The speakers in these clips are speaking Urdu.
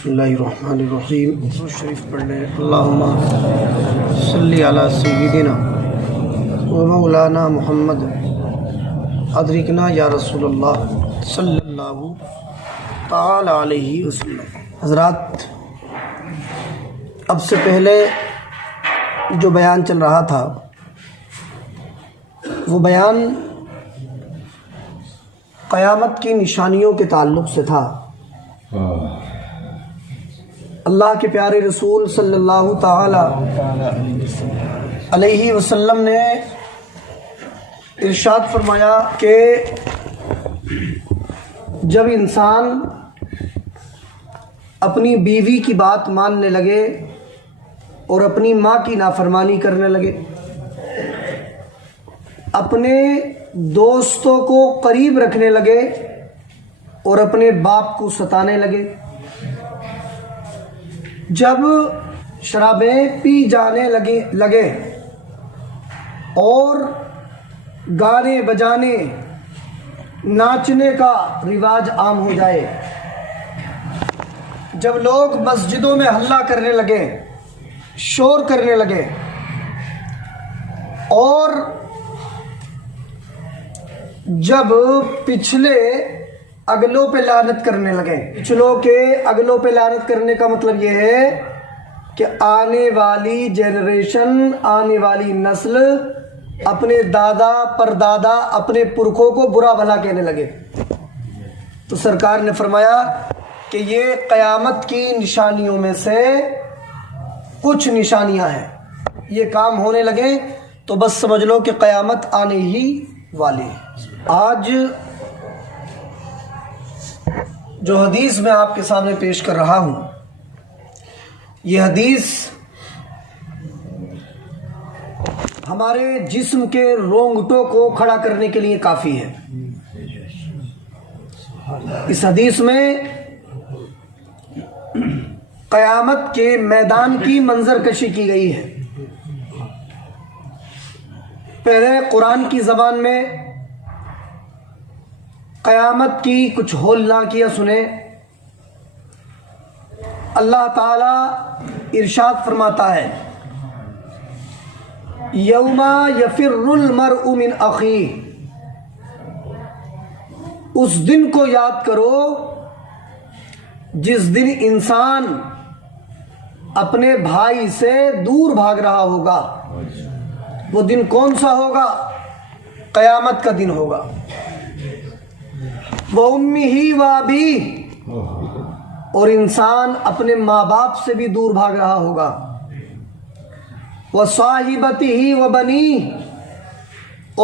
بسم اللہ الرحمن الرحیم۔ شریف پڑھ لیں۔ اللہم صلی علی سیدنا و مولانا محمد ادرکنا یا رسول اللہ صلی اللہ تعالی علیہ وسلم۔ حضرات، اب سے پہلے جو بیان چل رہا تھا وہ بیان قیامت کی نشانیوں کے تعلق سے تھا۔ اللہ کے پیارے رسول صلی اللہ تعالی علیہ وسلم نے ارشاد فرمایا کہ جب انسان اپنی بیوی کی بات ماننے لگے اور اپنی ماں کی نافرمانی کرنے لگے، اپنے دوستوں کو قریب رکھنے لگے اور اپنے باپ کو ستانے لگے، جب شرابیں پی جانے لگے اور گانے بجانے ناچنے کا رواج عام ہو جائے، جب لوگ مسجدوں میں ہلہ کرنے لگے، شور کرنے لگے اور جب پچھلے اگلوں پہ لعنت کرنے لگے۔ پچھلوں کے اگلوں پہ لعنت کرنے کا مطلب یہ ہے کہ آنے والی جنریشن، آنے والی نسل اپنے دادا پردادا، اپنے پرکھوں کو برا بھلا کہنے لگے۔ تو سرکار نے فرمایا کہ یہ قیامت کی نشانیوں میں سے کچھ نشانیاں ہیں، یہ کام ہونے لگے تو بس سمجھ لو کہ قیامت آنے ہی والی ہے۔ آج جو حدیث میں آپ کے سامنے پیش کر رہا ہوں، یہ حدیث ہمارے جسم کے رونگٹوں کو کھڑا کرنے کے لیے کافی ہے۔ اس حدیث میں قیامت کے میدان کی منظر کشی کی گئی ہے۔ پہلے قرآن کی زبان میں قیامت کی کچھ ہولناکیاں سنیں۔ اللہ تعالی ارشاد فرماتا ہے، یوم یفر المرء من اخیہ، اس دن کو یاد کرو جس دن انسان اپنے بھائی سے دور بھاگ رہا ہوگا۔ وہ دن کون سا ہوگا؟ قیامت کا دن ہوگا۔ وَأُمِّهِ وَأَبِيهِ، اور انسان اپنے ماں باپ سے بھی دور بھاگ رہا ہوگا۔ وَصَاحِبَتِهِ وَبَنِيهِ،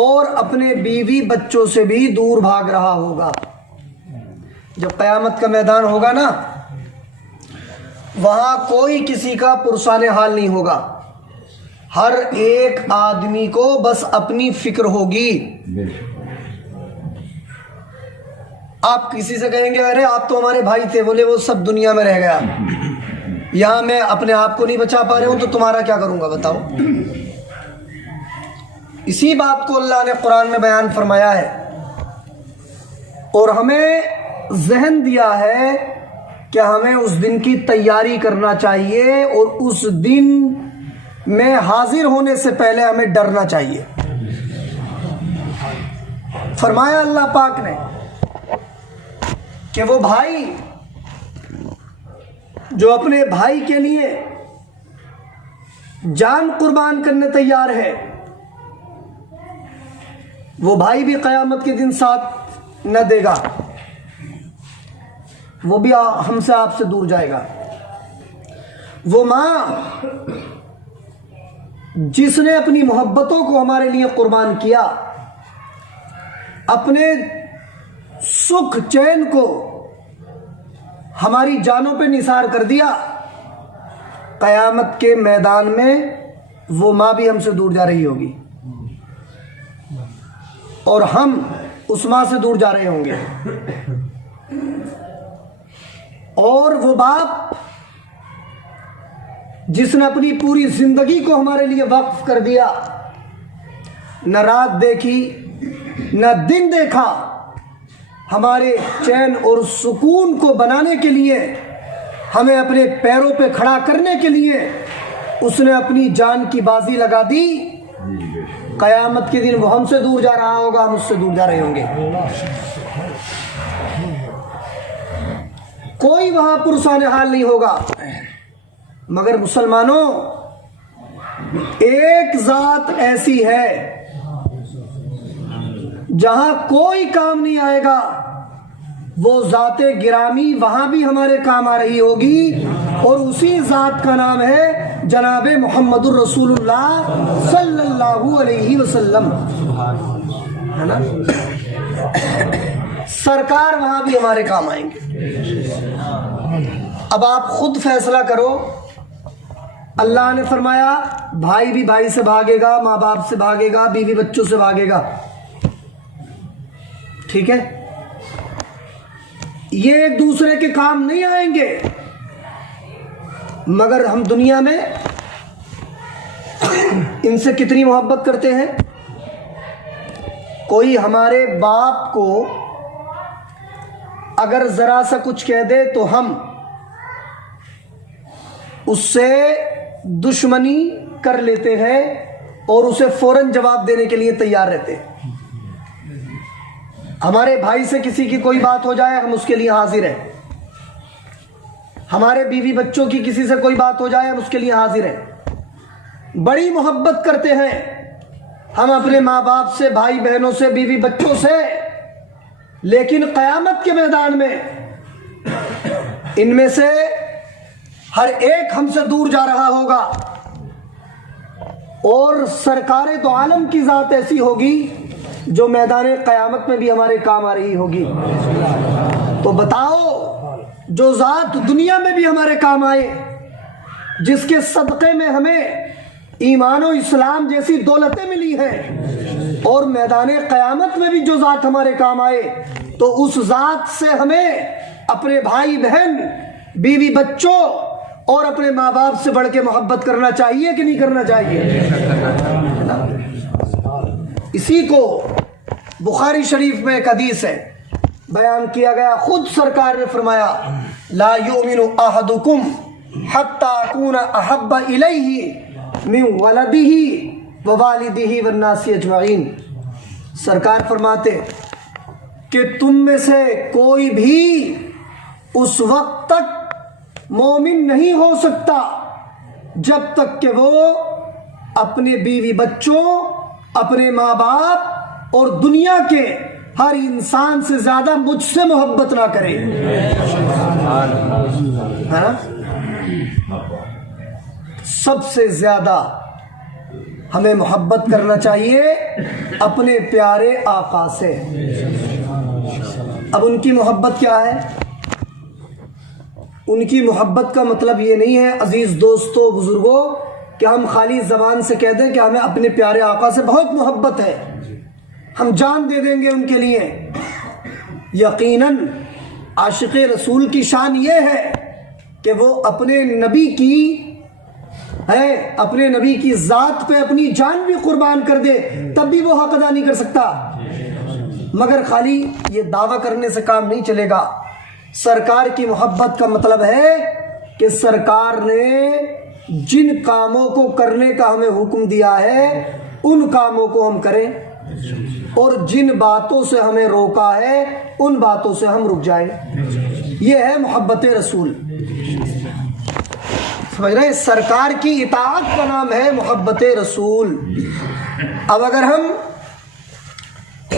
اور اپنے بیوی بچوں سے بھی دور بھاگ رہا ہوگا۔ جب قیامت کا میدان ہوگا نا، وہاں کوئی کسی کا پرسان حال نہیں ہوگا۔ ہر ایک آدمی کو بس اپنی فکر ہوگی۔ آپ کسی سے کہیں گے ارے آپ تو ہمارے بھائی تھے، بولے وہ سب دنیا میں رہ گیا، یہاں میں اپنے آپ کو نہیں بچا پا رہا ہوں تو تمہارا کیا کروں گا بتاؤ۔ اسی بات کو اللہ نے قرآن میں بیان فرمایا ہے اور ہمیں ذہن دیا ہے کہ ہمیں اس دن کی تیاری کرنا چاہیے اور اس دن میں حاضر ہونے سے پہلے ہمیں ڈرنا چاہیے۔ فرمایا اللہ پاک نے کہ وہ بھائی جو اپنے بھائی کے لیے جان قربان کرنے تیار ہے، وہ بھائی بھی قیامت کے دن ساتھ نہ دے گا، وہ بھی ہم سے آپ سے دور جائے گا۔ وہ ماں جس نے اپنی محبتوں کو ہمارے لیے قربان کیا، اپنے سکھ چین کو ہماری جانوں پہ نثار کر دیا، قیامت کے میدان میں وہ ماں بھی ہم سے دور جا رہی ہوگی اور ہم اس ماں سے دور جا رہے ہوں گے۔ اور وہ باپ جس نے اپنی پوری زندگی کو ہمارے لیے وقف کر دیا، نہ رات دیکھی نہ دن دیکھا، ہمارے چین اور سکون کو بنانے کے لیے ہمیں اپنے پیروں پہ کھڑا کرنے کے لیے اس نے اپنی جان کی بازی لگا دی. قیامت کے دن وہ ہم سے دور جا رہا ہوگا, ہم اس سے دور جا رہے ہوں گے. کوئی وہاں پرسان حال نہیں ہوگا. مگر مسلمانوں, ایک ذات ایسی ہے جہاں کوئی کام نہیں آئے گا, وہ ذات گرامی وہاں بھی ہمارے کام آ رہی ہوگی, اور اسی ذات کا نام ہے جناب محمد الرسول اللہ صلی اللہ علیہ وسلم, ہے نا. سرکار وہاں بھی ہمارے کام آئیں گے. اب آپ خود فیصلہ کرو. اللہ نے فرمایا بھائی بھی بھائی سے بھاگے گا, ماں باپ سے بھاگے گا, بیوی بچوں سے بھاگے گا, ٹھیک ہے. یہ ایک دوسرے کے کام نہیں آئیں گے, مگر ہم دنیا میں ان سے کتنی محبت کرتے ہیں. کوئی ہمارے باپ کو اگر ذرا سا کچھ کہہ دے تو ہم اس سے دشمنی کر لیتے ہیں اور اسے فوراً جواب دینے کے لیے تیار رہتے ہیں. ہمارے بھائی سے کسی کی کوئی بات ہو جائے ہم اس کے لیے حاضر ہیں. ہمارے بیوی بچوں کی کسی سے کوئی بات ہو جائے ہم اس کے لیے حاضر ہیں. بڑی محبت کرتے ہیں ہم اپنے ماں باپ سے, بھائی بہنوں سے, بیوی بچوں سے. لیکن قیامت کے میدان میں ان میں سے ہر ایک ہم سے دور جا رہا ہوگا, اور سرکار دو عالم کی ذات ایسی ہوگی جو میدان قیامت میں بھی ہمارے کام آ رہی ہوگی. تو بتاؤ, جو ذات دنیا میں بھی ہمارے کام آئے, جس کے صدقے میں ہمیں ایمان و اسلام جیسی دولتیں ملی ہیں, اور میدان قیامت میں بھی جو ذات ہمارے کام آئے, تو اس ذات سے ہمیں اپنے بھائی بہن, بیوی بچوں اور اپنے ماں باپ سے بڑھ کے محبت کرنا چاہیے کہ نہیں کرنا چاہیے. اسی کو بخاری شریف میں ایک حدیث ہے بیان کیا گیا, خود سرکار نے فرمایا لا یؤمن احدکم حتی اکون احب الیہ من ولدہ ووالدہ والناس اجمعین. سرکار فرماتے کہ تم میں سے کوئی بھی اس وقت تک مومن نہیں ہو سکتا جب تک کہ وہ اپنے بیوی بچوں, اپنے ماں باپ اور دنیا کے ہر انسان سے زیادہ مجھ سے محبت نہ کرے. سب سے زیادہ ہمیں محبت کرنا چاہیے اپنے پیارے آقا سے. اب ان کی محبت کیا ہے؟ ان کی محبت کا مطلب یہ نہیں ہے عزیز دوستوں, بزرگوں, کہ ہم خالی زبان سے کہہ دیں کہ ہمیں اپنے پیارے آقا سے بہت محبت ہے, ہم جان دے دیں گے ان کے لیے. یقیناً عاشق رسول کی شان یہ ہے کہ وہ اپنے نبی کی ذات پہ اپنی جان بھی قربان کر دے, تب بھی وہ حق ادا نہیں کر سکتا. مگر خالی یہ دعویٰ کرنے سے کام نہیں چلے گا. سرکار کی محبت کا مطلب ہے کہ سرکار نے جن کاموں کو کرنے کا ہمیں حکم دیا ہے ان کاموں کو ہم کریں, اور جن باتوں سے ہمیں روکا ہے ان باتوں سے ہم رک جائیں. یہ ہے محبت رسول. سمجھ رہے ہیں؟ سرکار کی اطاعت کا نام ہے محبت رسول. اب اگر ہم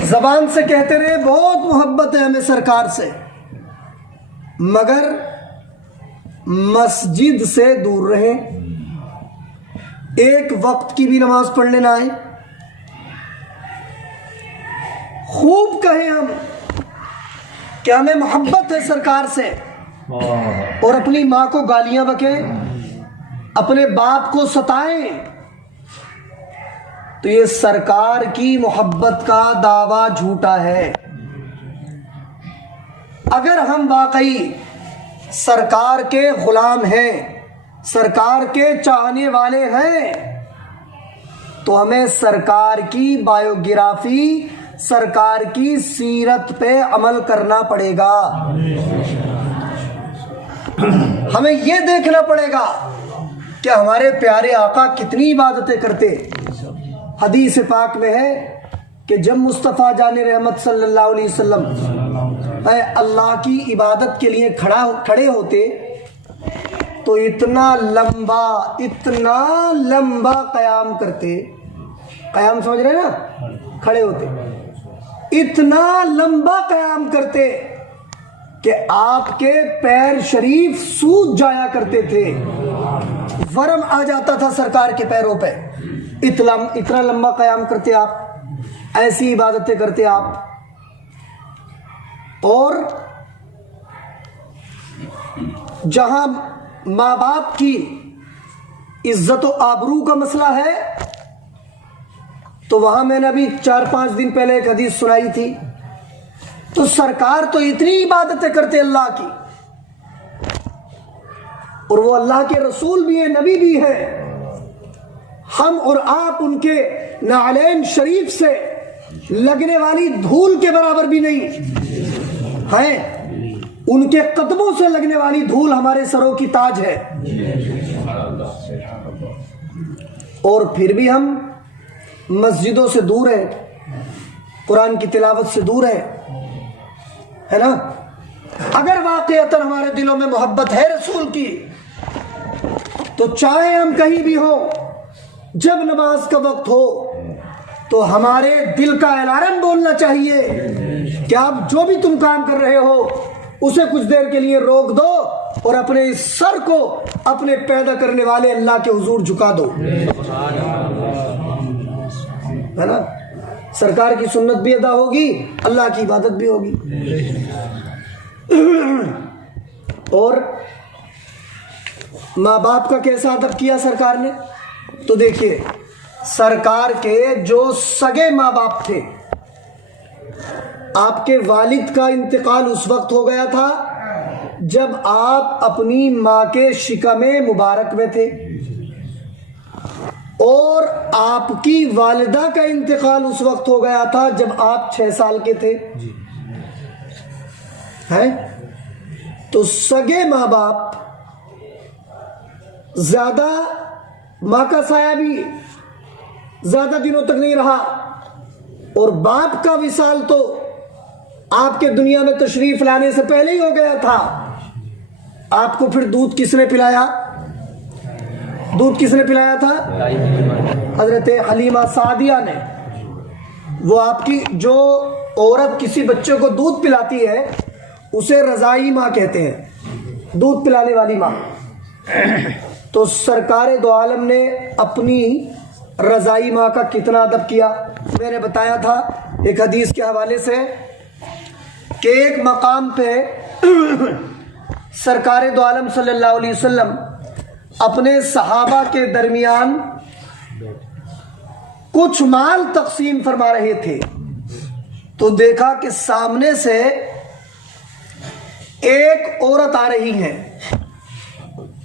زبان سے کہتے رہے بہت محبت ہے ہمیں سرکار سے, مگر مسجد سے دور رہیں, ایک وقت کی بھی نماز پڑھ لینا ہے, خوب کہیں ہم کہ ہمیں محبت ہے سرکار سے, اور اپنی ماں کو گالیاں بکیں, اپنے باپ کو ستائیں, تو یہ سرکار کی محبت کا دعویٰ جھوٹا ہے. اگر ہم واقعی سرکار کے غلام ہیں, سرکار کے چاہنے والے ہیں, تو ہمیں سرکار کی بایوگرافی, سرکار کی سیرت پہ عمل کرنا پڑے گا. ہمیں یہ دیکھنا پڑے گا کہ ہمارے پیارے آقا کتنی عبادتیں کرتے. حدیث پاک میں ہے کہ جب مصطفیٰ جان رحمت صلی اللہ علیہ وسلم اللہ کی عبادت کے لیے کھڑے ہوتے تو اتنا لمبا قیام کرتے. قیام سمجھ رہے نا, کھڑے ہوتے, اتنا لمبا قیام کرتے کہ آپ کے پیر شریف سوج جایا کرتے تھے, ورم آ جاتا تھا سرکار کے پیروں پہ. اتنا لمبا قیام کرتے آپ, ایسی عبادتیں کرتے آپ. اور جہاں ماں باپ کی عزت و آبرو کا مسئلہ ہے تو وہاں میں نے ابھی 4-5 دن پہلے ایک حدیث سنائی تھی. تو سرکار تو اتنی عبادتیں کرتے اللہ کی, اور وہ اللہ کے رسول بھی ہیں, نبی بھی ہیں. ہم اور آپ ان کے نعلین شریف سے لگنے والی دھول کے برابر بھی نہیں ہیں. ان کے قدموں سے لگنے والی دھول ہمارے سروں کی تاج ہے. اور پھر بھی ہم مسجدوں سے دور ہیں, قرآن کی تلاوت سے دور ہیں, ہے نا. اگر واقعتاً ہمارے دلوں میں محبت ہے رسول کی تو چاہے ہم کہیں بھی ہوں, جب نماز کا وقت ہو تو ہمارے دل کا الارم بولنا چاہیے کہ آپ جو بھی تم کام کر رہے ہو اسے کچھ دیر کے لیے روک دو اور اپنے اس سر کو اپنے پیدا کرنے والے اللہ کے حضور جھکا دو, ہے نا. سرکار کی سنت بھی ادا ہوگی, اللہ کی عبادت بھی ہوگی. اور ماں باپ کا کیسا ادب کیا سرکار نے, تو دیکھیے سرکار کے جو سگے ماں باپ تھے, آپ کے والد کا انتقال اس وقت ہو گیا تھا جب آپ اپنی ماں کے شکم مبارک میں تھے, اور آپ کی والدہ کا انتقال اس وقت ہو گیا تھا جب آپ 6 سال کے تھے. ہیں تو سگے ماں باپ زیادہ, ماں کا سایہ بھی زیادہ دنوں تک نہیں رہا, اور باپ کا وصال تو آپ کے دنیا میں تشریف لانے سے پہلے ہی ہو گیا تھا. آپ کو پھر دودھ کس نے پلایا؟ دودھ کس نے پلایا تھا؟ حضرت حلیمہ سعدیہ نے. وہ آپ کی جو عورت کسی بچے کو دودھ پلاتی ہے اسے رضائی ماں کہتے ہیں, دودھ پلانے والی ماں. تو سرکار دو عالم نے اپنی رضائی ماں کا کتنا ادب کیا. میں نے بتایا تھا ایک حدیث کے حوالے سے کہ ایک مقام پہ سرکار دو عالم صلی اللہ علیہ وسلم اپنے صحابہ کے درمیان کچھ مال تقسیم فرما رہے تھے, تو دیکھا کہ سامنے سے ایک عورت آ رہی ہے.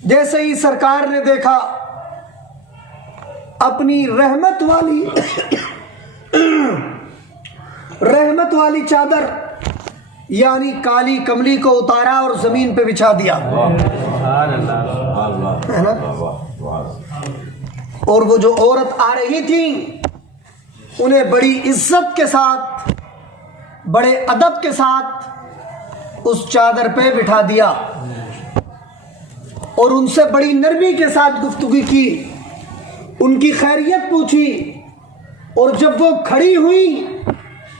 جیسے ہی سرکار نے دیکھا, اپنی رحمت والی چادر یعنی کالی کملی کو اتارا اور زمین پہ بچھا دیا, ہے نا. اور وہ جو عورت آ رہی تھی انہیں بڑی عزت کے ساتھ, بڑے ادب کے ساتھ اس چادر پہ بٹھا دیا اور ان سے بڑی نرمی کے ساتھ گفتگو کی, ان کی خیریت پوچھی. اور جب وہ کھڑی ہوئی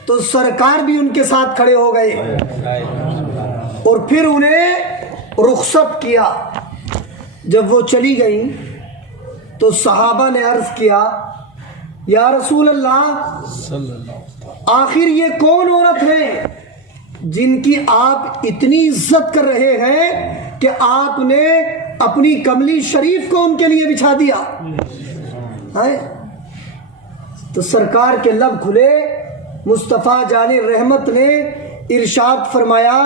تو سرکار بھی ان کے ساتھ کھڑے ہو گئے اور پھر انہیں رخصت کیا. جب وہ چلی گئی تو صحابہ نے عرض کیا, یا رسول اللہ, آخر یہ کون عورت ہے جن کی آپ اتنی عزت کر رہے ہیں کہ آپ نے اپنی کملی شریف کو ان کے لیے بچھا دیا؟ تو سرکار کے لب کھلے, مصطفیٰ جان رحمت نے ارشاد فرمایا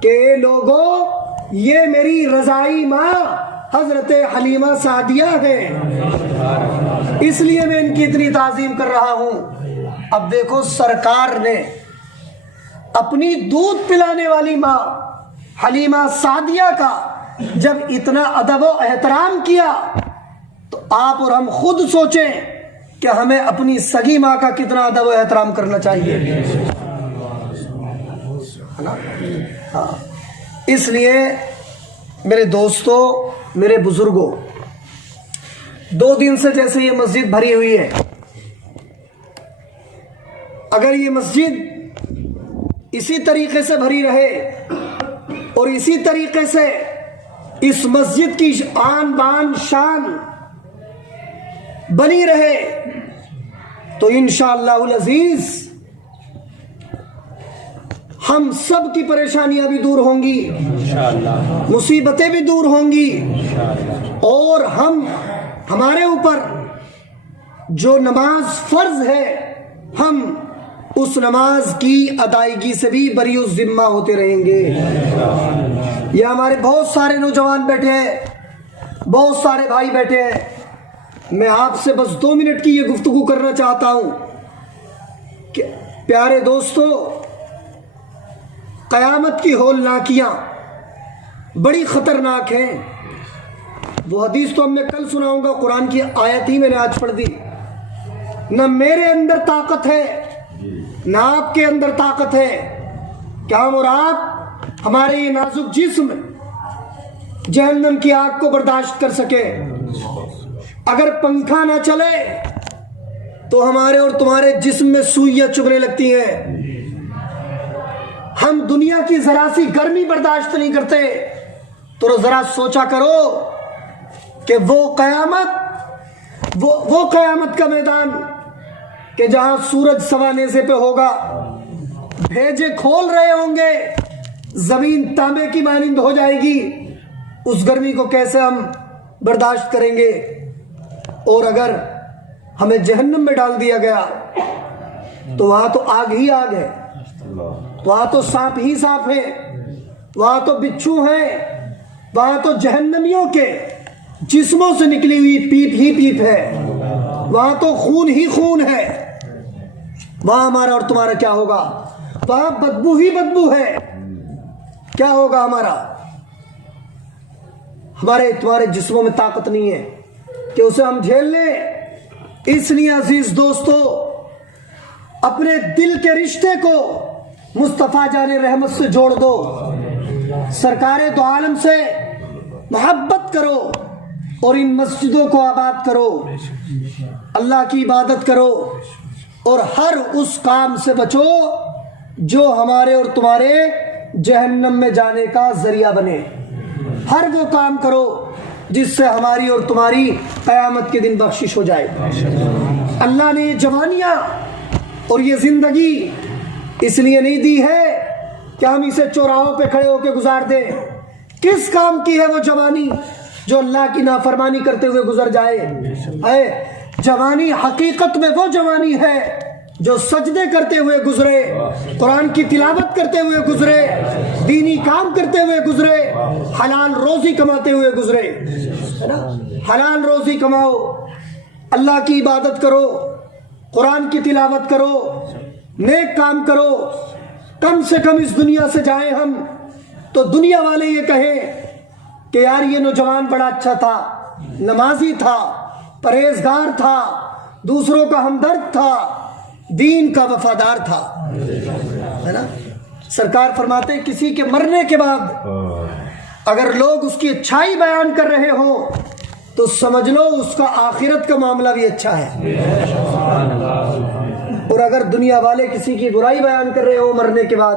کہ لوگوں, یہ میری رضائی ماں حضرت حلیمہ سعدیہ ہے, اس لیے میں ان کی اتنی تعظیم کر رہا ہوں. اب دیکھو سرکار نے اپنی دودھ پلانے والی ماں حلیمہ سعدیہ کا جب اتنا ادب و احترام کیا تو آپ اور ہم خود سوچیں کہ ہمیں اپنی سگی ماں کا کتنا ادب و احترام کرنا چاہیے، ہے نا؟ ہاں، اس لیے میرے دوستوں، میرے بزرگوں، 2 دن سے جیسے یہ مسجد بھری ہوئی ہے، اگر یہ مسجد اسی طریقے سے بھری رہے اور اسی طریقے سے اس مسجد کی آن بان شان بنی رہے تو انشاءاللہ العزیز ہم سب کی پریشانیاں بھی دور ہوں گی، مصیبتیں بھی دور ہوں گی، اور ہمارے اوپر جو نماز فرض ہے ہم اس نماز کی ادائیگی سے بھی بری الذمہ ہوتے رہیں گے۔ یہ ہمارے بہت سارے نوجوان بیٹھے ہیں، بہت سارے بھائی بیٹھے ہیں، میں آپ سے بس 2 منٹ کی یہ گفتگو کرنا چاہتا ہوں کہ پیارے دوستو، قیامت کی ہولناکیاں بڑی خطرناک ہیں۔ وہ حدیث تو میں کل سناؤں گا، قرآن کی آیت ہی میں نے آج پڑھ دی۔ نہ میرے اندر طاقت ہے نہ آپ کے اندر طاقت ہے کہ ہم اور آپ ہمارے یہ نازک جسم جہنم کی آگ کو برداشت کر سکے۔ اگر پنکھا نہ چلے تو ہمارے اور تمہارے جسم میں سوئیاں چبھنے لگتی ہیں۔ ہم دنیا کی ذرا سی گرمی برداشت نہیں کرتے، تو ذرا سوچا کرو کہ وہ قیامت کا میدان کہ جہاں سورج سوا نیزے پہ ہوگا، بھیجے کھول رہے ہوں گے، زمین تانبے کی مانند ہو جائے گی، اس گرمی کو کیسے ہم برداشت کریں گے؟ اور اگر ہمیں جہنم میں ڈال دیا گیا تو وہاں تو آگ ہی آگ ہے، وہاں تو سانپ ہی سانپ ہے، وہاں تو بچھو ہیں، وہاں تو جہنمیوں کے جسموں سے نکلی ہوئی پیپ ہی پیپ ہے، وہاں تو خون ہی خون ہے۔ وہاں ہمارا اور تمہارا کیا ہوگا؟ وہاں بدبو ہی بدبو ہے، کیا ہوگا ہمارا؟ ہمارے تمہارے جسموں میں طاقت نہیں ہے کہ اسے ہم جھیل لیں۔ اس لیے عزیز دوستو، اپنے دل کے رشتے کو مصطفیٰ جان رحمت سے جوڑ دو، سرکار دو عالم سے محبت کرو اور ان مسجدوں کو آباد کرو، اللہ کی عبادت کرو، اور ہر اس کام سے بچو جو ہمارے اور تمہارے جہنم میں جانے کا ذریعہ بنے۔ ہر وہ کام کرو جس سے ہماری اور تمہاری قیامت کے دن بخشش ہو جائے۔ اللہ نے یہ جوانیاں اور یہ زندگی اس لیے نہیں دی ہے کہ ہم اسے چوراہوں پہ کھڑے ہو کے گزار دیں۔ کس کام کی ہے وہ جوانی جو اللہ کی نافرمانی کرتے ہوئے گزر جائے؟ جوانی حقیقت میں وہ جوانی ہے جو سجدے کرتے ہوئے گزرے، قرآن کی تلاوت کرتے ہوئے گزرے، دینی کام کرتے ہوئے گزرے، حلال روزی کماتے ہوئے گزرے۔ حلال روزی کماؤ، اللہ کی عبادت کرو، قرآن کی تلاوت کرو، نیک کام کرو، کم سے کم اس دنیا سے جائیں ہم تو دنیا والے یہ کہیں کہ یار یہ نوجوان بڑا اچھا تھا، نمازی تھا، پرہیزگار تھا، دوسروں کا ہمدرد تھا، دین کا وفادار تھا، ہے نا؟ سرکار فرماتے ہیں کسی کے مرنے کے بعد اگر لوگ اس کی اچھائی بیان کر رہے ہوں تو سمجھ لو اس کا آخرت کا معاملہ بھی اچھا ہے، اور اگر دنیا والے کسی کی برائی بیان کر رہے ہوں مرنے کے بعد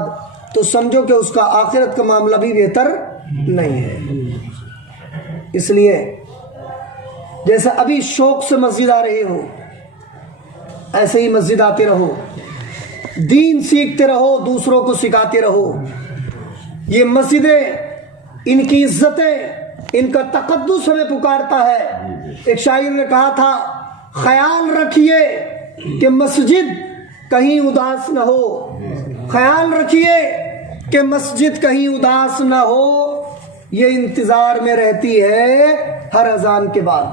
تو سمجھو کہ اس کا آخرت کا معاملہ بھی بہتر نہیں ہے۔ اس لیے جیسے ابھی شوق سے مسجد آ رہے ہو، ایسے ہی مسجد آتے رہو، دین سیکھتے رہو، دوسروں کو سکھاتے رہو۔ یہ مسجدیں، ان کی عزتیں، ان کا تقدس ہمیں پکارتا ہے۔ ایک شاعر نے کہا تھا، خیال رکھیے کہ مسجد کہیں اداس نہ ہو، خیال رکھیے کہ مسجد کہیں اداس نہ ہو، یہ انتظار میں رہتی ہے ہر اذان کے بعد۔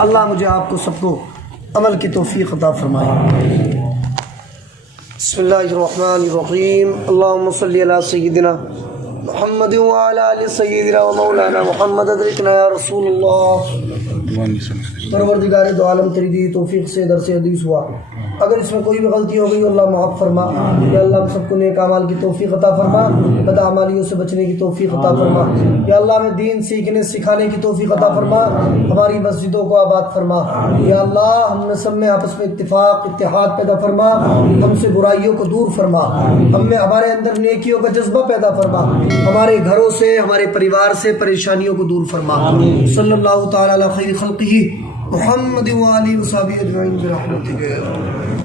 اللہ مجھے آپ کو سب کو عمل کی توفیق عطا فرمائے۔ بسم اللہ الرحمن الرحیم، اللہم صلی علی سیدنا محمد وعلى آل سیدنا و مولانا محمد ادرکنا یا رسول اللہ۔ پروردگار دو عالم تیری دی توفیق سے درس حدیث ہوا، اگر اس میں کوئی بھی غلطی ہو گئی اللہ معاف فرما، یا اللہ ہم سب کو نیک اعمال کی توفیق عطا فرما، بد اعمالیوں سے بچنے کی توفیق عطا فرما، یا اللہ ہمیں دین سیکھنے سکھانے کی توفیق عطا فرما، ہماری مسجدوں کو آباد فرما، یا اللہ ہم میں سب میں آپس میں اتفاق اتحاد پیدا فرما، ہم سے برائیوں کو دور فرما، ہمارے اندر نیکیوں کا جذبہ پیدا فرما، ہمارے گھروں سے ہمارے پریوار سے پریشانیوں کو دور فرما۔ صلی اللہ تعالی علی خیر خلقہ محمد و آلہ و صحبہ اجمعین برحمتک۔